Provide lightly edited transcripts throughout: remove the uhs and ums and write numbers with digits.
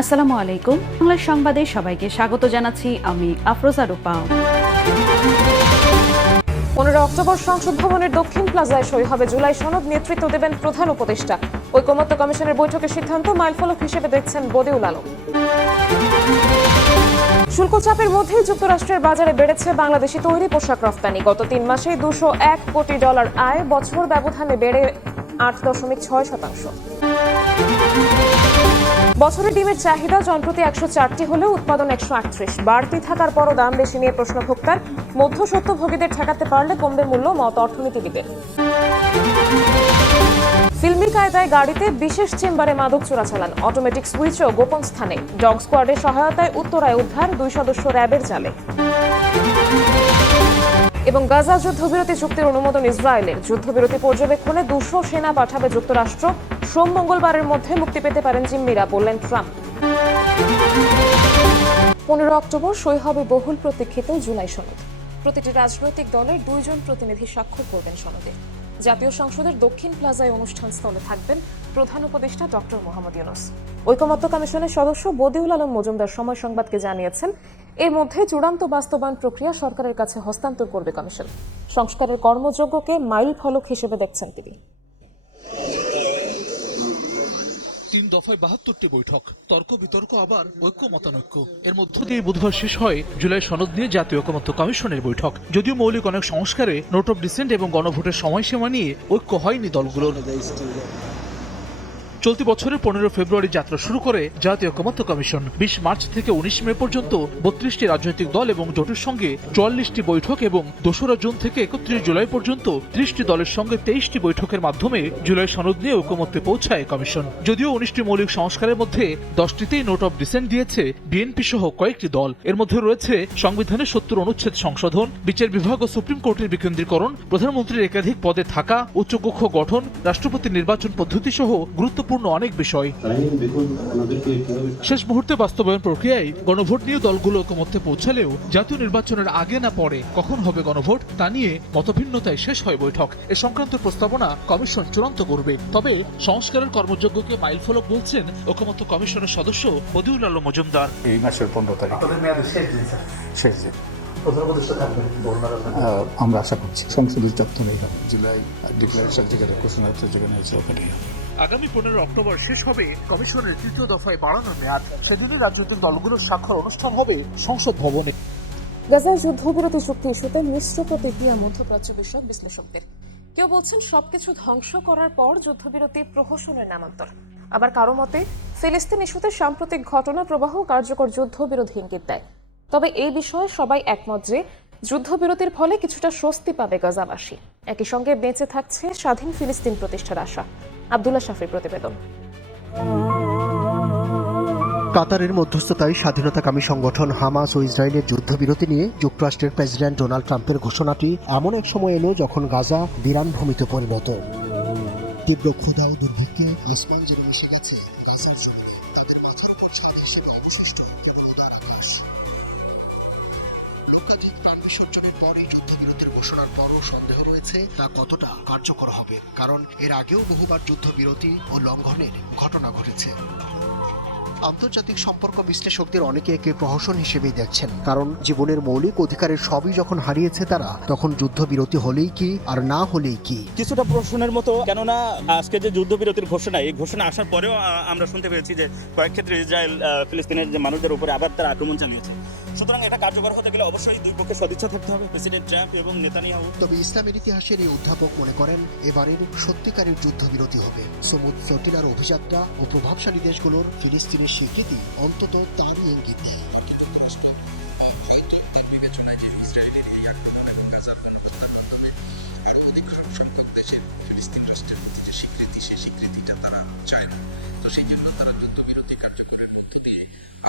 আসসালামু আলাইকুম। বাংলা সংবাদে সবাইকে স্বাগত জানাচ্ছি আমি আফরোজা রূপা। 15 অক্টোবর সংসদ ভবনের দক্ষিণ প্লাজায় সই হবে জুলাই সনদ। নেতৃত্ব দেবেন প্রধান উপদেষ্টা। ঐকমত্য কমিশনের বৈঠকের সিদ্ধান্ত মাইলফলক হিসেবে দেখছেন বদিউল আলম। শুল্ক চাপের মধ্যেই যুক্তরাষ্ট্রের বাজারে বেড়েছে বাংলাদেশি তৈরি পোশাক রফতানি। গত 3 মাসে $201 কোটি আয়, বছর ব্যবধানে বেড়ে 8.6%। বছরে ডিমের চাহিদা জনপ্রতি 104টি হলেও উৎপাদন 138। বাড়তি থাকার পরও দাম বেশি নিয়ে প্রশ্ন ভোক্তার। মধ্যস্বত্বভোগীদের ঠেকাতে পারলে কমবে মূল্য, মত অর্থনীতিবিদের। ফিল্মি কায়দায় গাড়িতে বিশেষ চেম্বারে মাদক চোরাচালান। অটোমেটিক সুইচও গোপন স্থানে। ডগ স্কোয়াডের সহায়তায় উত্তরায় উদ্ধার 2 সদস্য র্যাবের জালে। এবং গাজা যুদ্ধবিরতি চুক্তির অনুমোদন ইসরায়েলের। যুদ্ধবিরতি পর্যবেক্ষণে 200 সেনা পাঠাবে যুক্তরাষ্ট্র। সোম-মঙ্গলবারের মধ্যে মুক্তি পেতে পারেন জিম্মিরা, বললেন ট্রাম্প। 15 অক্টোবর সই হবে বহুল প্রতীক্ষিত জুলাই সনদ। প্রতিটি রাজনৈতিক দলের 2 জন প্রতিনিধি স্বাক্ষর করবেন সনদে। জাতীয় সংসদের দক্ষিণ প্লাজায় অনুষ্ঠান স্থলে থাকবেন প্রধান উপদেষ্টা ডক্টর মোহাম্মদ ইউনূস। ঐকমত্য কমিশনের সদস্য বদিউল আলম মজুমদার সময় সংবাদকে জানিয়েছেন, এর মধ্যে চূড়ান্ত বাস্তবায়ন প্রক্রিয়া সরকারের কাছে হস্তান্তর করবে কমিশন। সংস্কারের কর্মযজ্ঞকে মাইল ফলক হিসেবে দেখছেন তিনি। 3 দফায় 72টি বৈঠক, তর্ক বিতর্ক, আবার ঐক্য মতানৈক্য। এর মধ্য দিয়ে বুধবার শেষ হয় জুলাই সনদ নিয়ে জাতীয় ঐকমত্য কমিশনের বৈঠক। যদিও মৌলিক অনেক সংস্কারে, নোট অফ ডিসেন্ট এবং গণভোটের সময়সীমা নিয়ে ঐক্য হয়নি দলগুলোর। চলতি বছরের 15 ফেব্রুয়ারি যাত্রা শুরু করে জাতীয় ঐকমত্য কমিশন। 20 মার্চ থেকে 19 মে পর্যন্ত 32টি রাজনৈতিক দল এবং জোটের সঙ্গে 44টি বৈঠক এবং 2রা জুন থেকে 31 জুলাই পর্যন্ত 30টি দলের সঙ্গে 23টি বৈঠকের মাধ্যমে জুলাই সনদ নিয়ে ঐকমত্যে পৌঁছায় কমিশন। যদিও 19টি মৌলিক সংস্কারের মধ্যে 10টিতেই নোট অফ ডিসেন্ট দিয়েছে বিএনপি সহ কয়েকটি দল। এর মধ্যে রয়েছে সংবিধানের 70 অনুচ্ছেদ সংশোধন, বিচার বিভাগ ও সুপ্রিম কোর্টের বিকেন্দ্রীকরণ, প্রধানমন্ত্রীর একাধিক পদে থাকা, উচ্চকক্ষ গঠন, রাষ্ট্রপতি নির্বাচন পদ্ধতি সহ গুরুত্বপূর্ণ অনেক বিষয়। শেষ মুহূর্তে বাস্তবায়ন প্রক্রিয়ায় গণভোট নিয়ে দলগুলো ঐকমত্যে পৌঁছালেও জাতীয় নির্বাচনের আগে না পরে কখন হবে গণভোট তা নিয়ে মতভিন্নতায় শেষ হয় বৈঠক। এ সংক্রান্ত প্রস্তাবনা কমিশন চূড়ান্ত করবে। তবে সংস্কারের কর্মযজ্ঞকে মাইলফলক বলছেন ঐকমত্য কমিশনের সদস্য বদিউল আলম মজুমদার। এই মাসের 15 তারিখ শেষ দিন আমরা আশা করছি সংসদের চত্বরেই হবে। জুলাই ডিক্লারেশন যেখানে ঘোষণা হচ্ছে, যেখানে হচ্ছে ওখানেই হবে। আগামী 15 অক্টোবর শেষ হবে কমিশনের 3য় দফায় বাড়ানোর মেয়াদ। সেদিনই রাজনৈতিক দলগুলোর স্বাক্ষর অনুষ্ঠান হবে সংসদ ভবনে। গাজার যুদ্ধবিরতি চুক্তি ইস্যুতে মিশ্র প্রতিক্রিয়া মধ্যপ্রাচ্য বিষয়ক বিশ্লেষকদের। কেউ বলছেন সবকিছু ধ্বংস করার পর যুদ্ধবিরতি প্রহসনের নামান্তর। আবার কারো মতে ফিলিস্তিন ইস্যুতে সাম্প্রতিক ঘটনা প্রবাহ কার্যকর যুদ্ধবিরোধী ইঙ্গিত দেয়। তবে এই বিষয়ে সবাই একমত যে যুদ্ধবিরতির ফলে কিছুটা স্বস্তি পাবে গাজাবাসী। একই সঙ্গে বেঁচে থাকছে স্বাধীন ফিলিস্তিন প্রতিষ্ঠার আশা। আব্দুল্লাহ শাফির প্রতিবেদন। কাতারের মধ্যস্থতায় স্বাধীনতাকামী সংগঠন হামাস ও ইসরায়েলের যুদ্ধবিরতি নিয়ে যুক্তরাষ্ট্রের প্রেসিডেন্ট ডোনাল্ড ট্রাম্পের ঘোষণাটি এমন এক সময় এলো যখন গাজা বিরানভূমিতে পরিণত। তীব্র ক্ষুধা ও দুর্ভিক্ষে আসমান জেনে মিশে গেছে গাজার জমিনে। তাদের মাথার উপর ছাদ হিসেবে অবশিষ্ট কেবল উদার আকাশ। লক্ষাধিক প্রাণ বিসর্জনের পরই যুদ্ধবিরতির ঘোষণার পরও সন্দেহ রয়েছে তা কতটা কার্যকর হবে, কারণ এর আগেও বহুবার যুদ্ধবিরতি ও লঙ্ঘনের ঘটনা ঘটেছে। আন্তর্জাতিক সম্পর্ক বিশ্লেষকদের অনেকে একে প্রহসন হিসেবেই দেখছেন, কারণ জীবনের মৌলিক অধিকারের সবই যখন হারিয়েছে তারা, তখন যুদ্ধবিরতি হলেই কি আর না হলেই কি। কিছুটা প্রশ্নের মতো, কেননা আজকে যে যুদ্ধবিরতির ঘোষণা, এই ঘোষণা আসার পরেও আমরা শুনতে পেয়েছি যে কয়েক ক্ষেত্রে ইসরায়েল ফিলিস্তিনের যে মানুষদের উপরে আবার তারা আক্রমণ চালিয়েছে। সুতরাং এটা কার্যকর হতে গেলে অবশ্যই দুই পক্ষের সদিচ্ছা থাকতে হবে, প্রেসিডেন্ট ট্রাম্প এবং নেতানিয়াহু। তবে ইসলামের ইতিহাসের এই অধ্যাপক মনে করেন এবারের সত্যিকারের যুদ্ধবিরতি হবে। সমুদ্র ফ্লোটিলার অভিযাত্রা ও প্রভাবশালী দেশগুলোর ফিলিস্তিনের স্বীকৃতি অন্তত তারই ইঙ্গিত।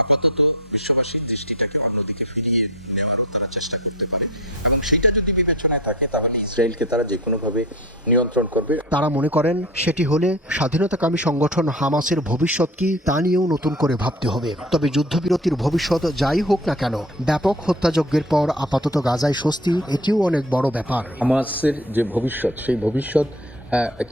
আপাতত বিশ্ববাসীর দৃষ্টিটাকে অন্যদিকে ফিরিয়ে নেওয়ারও তারা চেষ্টা করতে পারে, এবং সেটা যদি বিবেচনায় থাকে তাহলে ইসরায়েলকে তারা যে কোনোভাবে নিয়ন্ত্রণ করবে। তারা মনে করেন সেটি হলে স্বাধীনতাকামী সংগঠন হামাসের ভবিষ্যৎ কি তা নিয়েও নতুন করে ভাবতে হবে। তবে যুদ্ধবিরতির ভবিষ্যৎ যাই হোক না কেন, ব্যাপক হত্যাযজ্ঞের পর আপাতত গাজায় স্বস্তি, এটিও অনেক বড় ব্যাপার। হামাসের যে ভবিষ্যৎ, সেই ভবিষ্যৎ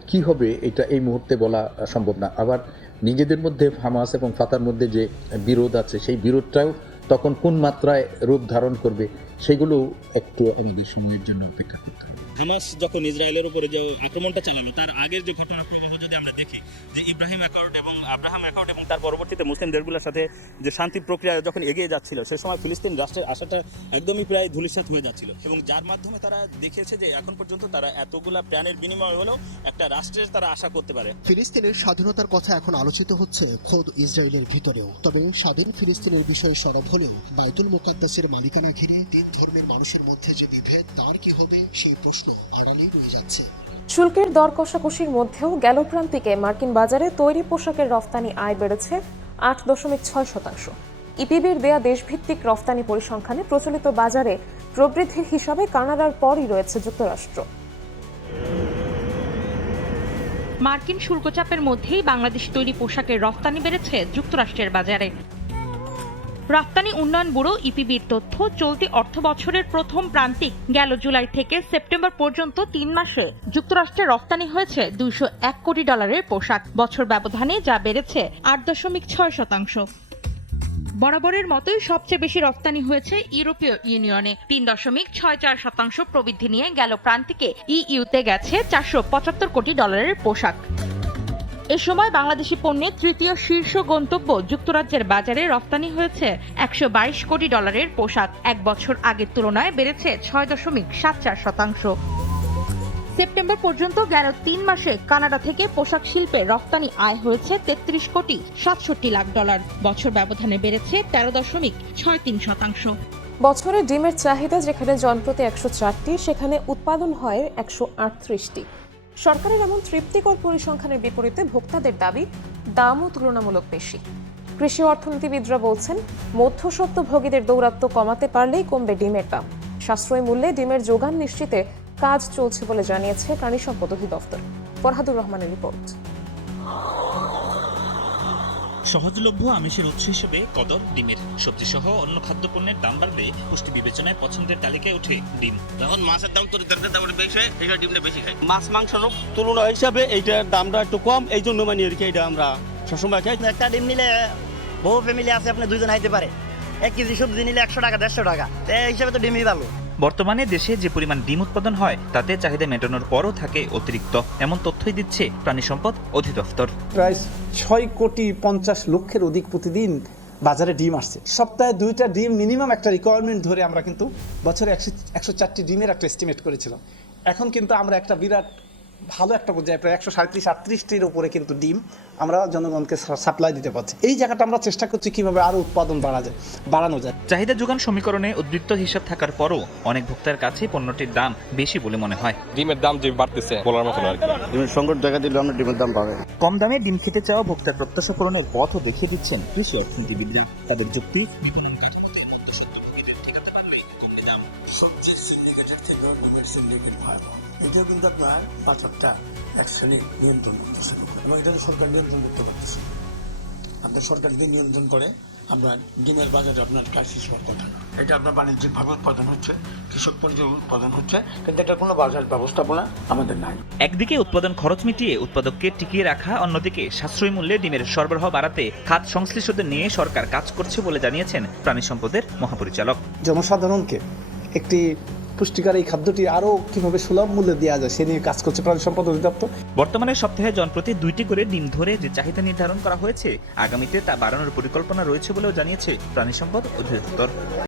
কি হবে এটা এই মুহূর্তে বলা সম্ভব না। আবার নিজেদের মধ্যে হামাস এবং ফাতার মধ্যে যে বিরোধ আছে সেই বিরোধটাও তখন কোন মাত্রায় রূপ ধারণ করবে সেগুলো একটু আমাদের সময়ের জন্য অপেক্ষা করতে হবে। হামাস যখন ইসরায়েলের উপরে যে আক্রমণটা চালালো তার আগের যে ঘটনা প্রবাহ যদি আমরা দেখি যে ইব্রাহিম অ্যাকর্ড এবং আব্রাহাম অ্যাকর্ড এবং তার পরবর্তীতে মুসলিম দেশগুলোর সাথে যে শান্তি প্রক্রিয়া যখন এগিয়ে যাচ্ছিল সে সময় ফিলিস্তিন রাষ্ট্রের আশাটা একদমই প্রায় ধূলিসাৎ হয়ে যাচ্ছিল এবং যার মাধ্যমে তারা দেখেছে যে এখন পর্যন্ত তারা এতগুলা প্রাণের বিনিময় হলেও একটা রাষ্ট্রের তারা আশা করতে পারে। ফিলিস্তিনের স্বাধীনতার কথা এখন আলোচিত হচ্ছে খোদ ইসরায়েলের ভিতরেও। তবে স্বাধীন ফিলিস্তিনের বিষয়ে সরব হলেও বাইতুল মুকাদ্দাসের মালিকানা ঘিরে তিন ধর্মের মানুষের মধ্যে যে বিভেদ তার কি হবে সেই প্রশ্ন আড়ালে রয়ে যাচ্ছে। শুল্কের দর কষাকষির মধ্যেও গেল প্রান্তিকে মার্কিন বাজারে তৈরি পোশাকের রফতানি আয় বেড়েছে 8.6%। ইপিবির দেয়া দেশভিত্তিক রফতানি পরিসংখ্যানে প্রচলিত বাজারে প্রবৃদ্ধির হিসাবে কানাডার পরই রয়েছে যুক্তরাষ্ট্র। মার্কিন শুল্কচাপের মধ্যেই বাংলাদেশ তৈরি পোশাকের রফতানি বেড়েছে যুক্তরাষ্ট্রের বাজারে। রপ্তানি উন্নয়ন ব্যুরো ইপিবির তথ্য, চলতি অর্থবছরের প্রথম প্রান্তিক গেল জুলাই থেকে সেপ্টেম্বর পর্যন্ত 3 মাসে যুক্তরাষ্ট্রে রপ্তানি হয়েছে $201 কোটি পোশাক। বছর ব্যবধানে যা বেড়েছে 8.6%। বরাবরের মতোই সবচেয়ে বেশি রপ্তানি হয়েছে ইউরোপীয় ইউনিয়নে, 3.64% প্রবৃদ্ধি নিয়ে গেল প্রান্তিকে ইইউতে গেছে $475 কোটি পোশাক। এ সময় বাংলাদেশি পণ্যের তৃতীয় শীর্ষ গন্তব্য যুক্তরাজ্যের বাজারে রপ্তানি হয়েছে $122 কোটি পোশাক। এক বছর আগের তুলনায় বেড়েছে 6.74%। সেপ্টেম্বর পর্যন্ত গেল 3 মাসে কানাডা থেকে পোশাক শিল্পে রপ্তানি আয় হয়েছে $33.67 লাখ। বছর ব্যবধানে বেড়েছে 13.63%। বছরে ডিমের চাহিদা যেখানে জনপ্রতি 104টি, সেখানে উৎপাদন হয় 138টি। সরকারের এমন তৃপ্তিকর পরিসংখ্যানের বিপরীতে ভোক্তাদের দাবি দামও তুলনামূলক বেশি। কৃষি অর্থনীতিবিদরা বলছেন, মধ্যস্বত্বভোগীদের দৌরাত্ম্য কমাতে পারলেই কমবে ডিমের দাম। সাশ্রয়ী মূল্যে ডিমের যোগান নিশ্চিতে কাজ চলছে বলে জানিয়েছে প্রাণী সম্পদ অধিদপ্তর। ফরহাদুর রহমানের রিপোর্ট। সহজলভ্য আমিষের উৎস হিসেবে কদর ডিমের। সবজিসহ অন্য খাদ্যপণ্যের দাম বাড়লে পুষ্টি বিবেচনায় পছন্দের তালিকায় ওঠে ডিম। যখন মাছের দাম তরিতরকারির দাম বেশি হয় এই ডিমটা বেশি খাই। মাছ মাংসের তুলনা হিসাবে এইটার দামটা একটু কম, এই জন্য মানে আর কি এটা আমরা সবসময় খাই। একটা ডিম নিলে বহু ফ্যামিলি আছে, আপনি 2 জন খাইতে পারে। 1 কেজি সবজি নিলে 100 টাকা 150 টাকা, এই হিসাবে তো ডিমই ভালো। বর্তমানে দেশে যে পরিমাণ ডিম উৎপাদন হয় তাতে চাহিদা মেটানোর পরও থাকে অতিরিক্ত, এমন তথ্যই দিচ্ছে প্রাণী সম্পদ অধিদপ্তর। প্রায় 6.50 কোটি অধিক প্রতিদিন বাজারে ডিম আসছে। সপ্তাহে 2টা ডিম মিনিমাম একটা রিকোয়ারমেন্ট ধরে আমরা কিন্তু বছরে 104টি ডিমের একটা এস্টিমেট করেছিলাম। এখন কিন্তু আমরা একটা বিরাট ভালো একটা পর্যায়ে প্রায় 137-38টির উপরে কিন্তু ডিম আমরা জনগণকে সাপ্লাই দিতে পারছি। এই জায়গাটা আমরা চেষ্টা করছি কিভাবে আরো উৎপাদন বাড়ানো যায়। চাহিদা যোগান সমীকরণে উদ্বৃত্ত হিসাব থাকার পরও অনেক ভোক্তার কাছে পণ্যটির দাম বেশি বলে মনে হয়। ডিমের দাম যে বাড়তেছে বলার মতো আর কি। ডিমের সংকট দেখা দিলে আমরা ডিমের দাম পাবে। কম দামে ডিম খেতে চাওয়া ভোক্তার প্রত্যাশা পূরণের পথও দেখিয়ে দিচ্ছেন কৃষি অর্থনীতিবিদরা। তাদের যুক্তি, এটাও কিন্তু আপনার বাজারটা এক শ্রেণী নিয়ন্ত্রণ করতেছে এবং এটা সরকার নিয়ন্ত্রণ করতে পারতেছে। আপনার সরকার যদি নিয়ন্ত্রণ করে আপনার ডিমের বাজারে আপনার ক্রাইসিস হওয়ার কথা না। এটা আপনার বাণিজ্যিকভাবে উৎপাদন হচ্ছে, কৃষক পর্যায়ে উৎপাদন হচ্ছে, কিন্তু এটা কোনো বাজার ব্যবস্থাপনা আমাদের নাই। একদিকে উৎপাদন খরচ মিটিয়ে উৎপাদককে টিকিয়ে রাখা, অন্যদিকে সাশ্রয়ী মূল্যে ডিমের সরবরাহ বাড়াতে খাত সংশ্লিষ্টদের নিয়ে সরকার কাজ করছে বলে জানিয়েছেন প্রাণী সম্পদের মহাপরিচালক। জনসাধারণকে একটি পুষ্টিকর এই খাদ্যটি আরো কিভাবে সুলভ মূল্যে দেওয়া যায় সে নিয়ে কাজ করছে প্রাণী সম্পদ অধিদপ্তর। বর্তমানে সপ্তাহে জনপ্রতি 2টি করে ডিম ধরে যে চাহিদা নির্ধারণ করা হয়েছে, আগামীতে তা বাড়ানোর পরিকল্পনা রয়েছে বলেও জানিয়েছে প্রাণী সম্পদ অধিদপ্তর।